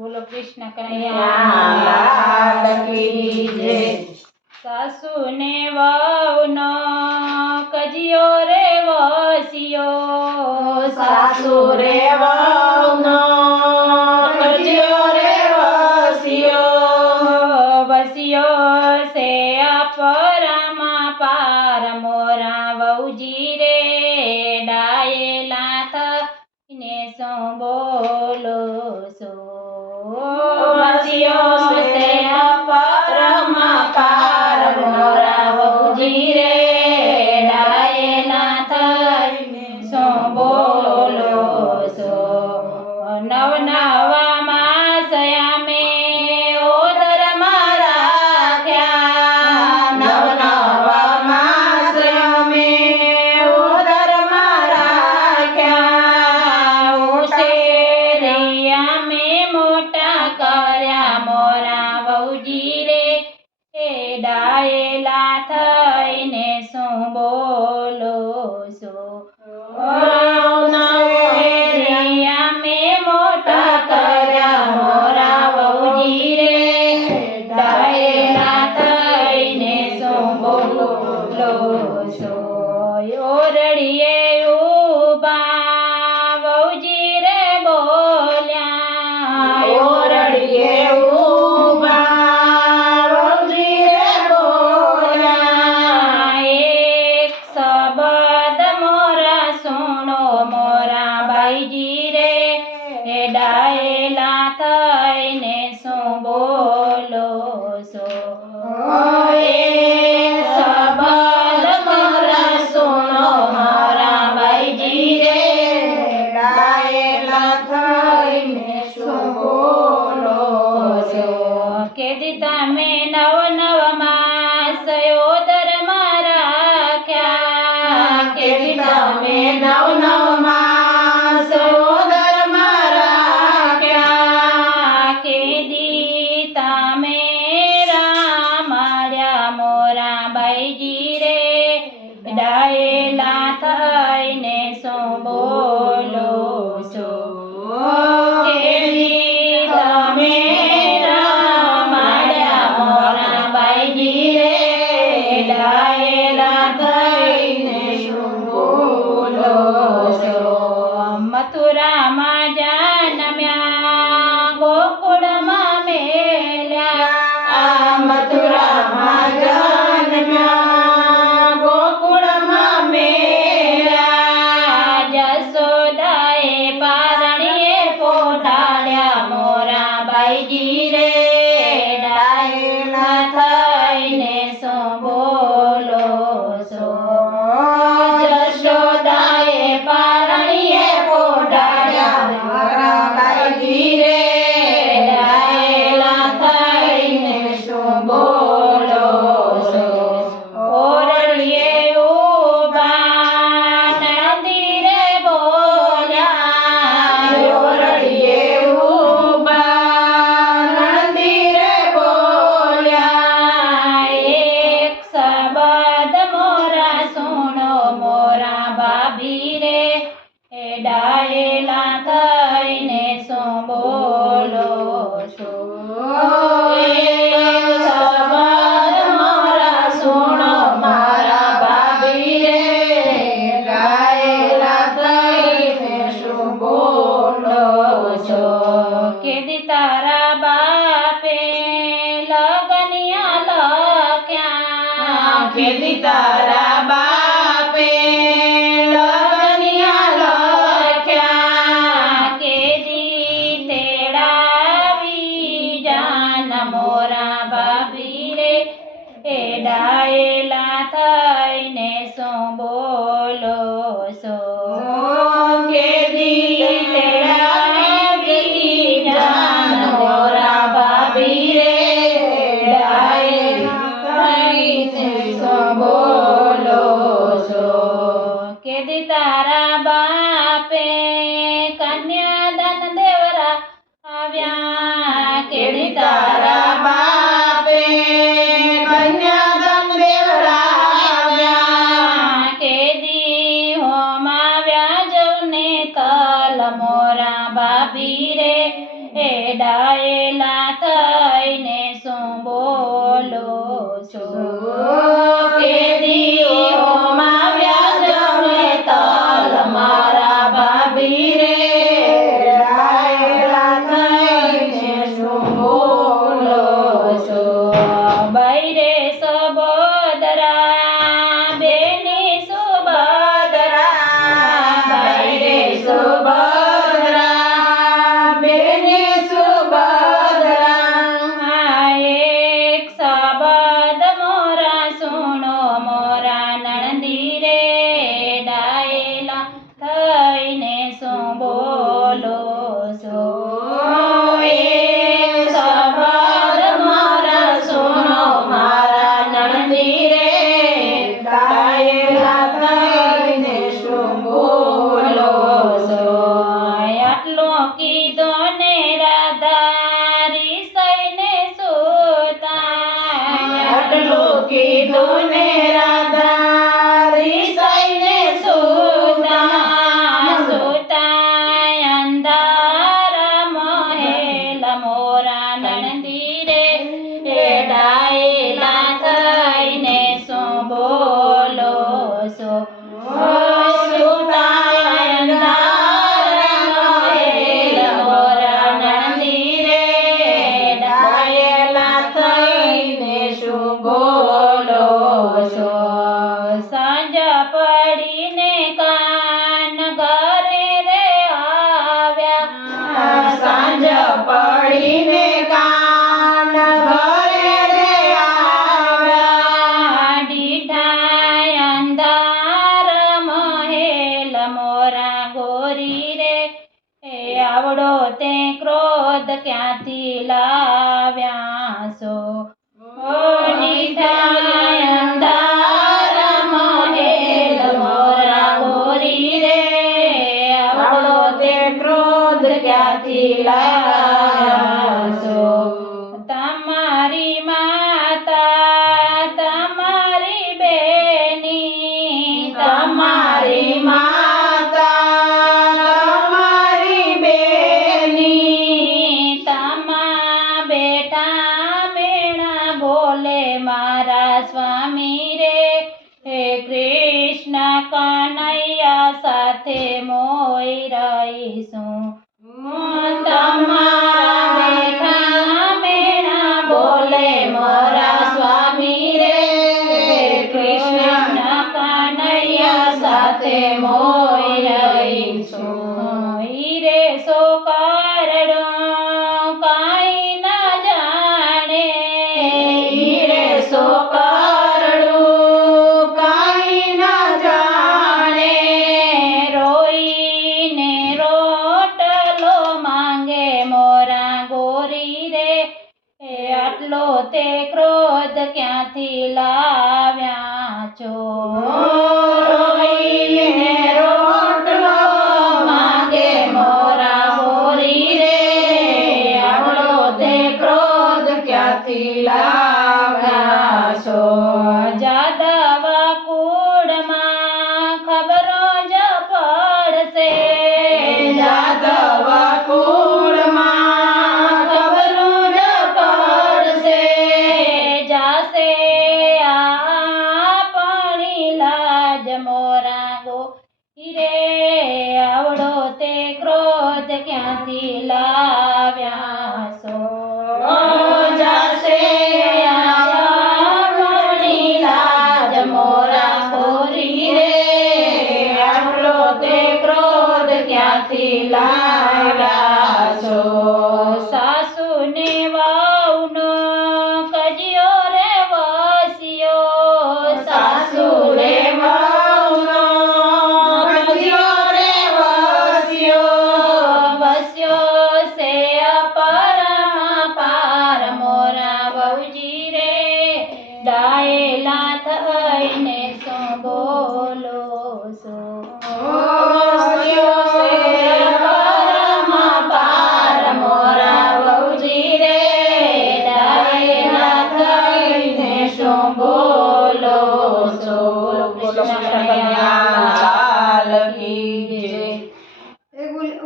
बोलो कृष्ण कन्हैया। की सासु ने वाउनो कजियो रे वसियो। सासु रे वाउनो कजियो रे वसियो। वसियो से अपरा ખેતી તારા બાપે મોરા બાબી રે એ ડાયેલા થઈને સોંબો તારા બાપે કન્યાદાન દેવરા આવ્યા કેડી તારા બાપે કન્યાદાન દેવરા આવ્યા કેદી હોમાં વ્યાજવને તલ મોરા ભાભી રે, એ ડાયેલા થઈને શું બોલો છો? Oh. સાથે મોઈ રહીશું. તમારા Oh.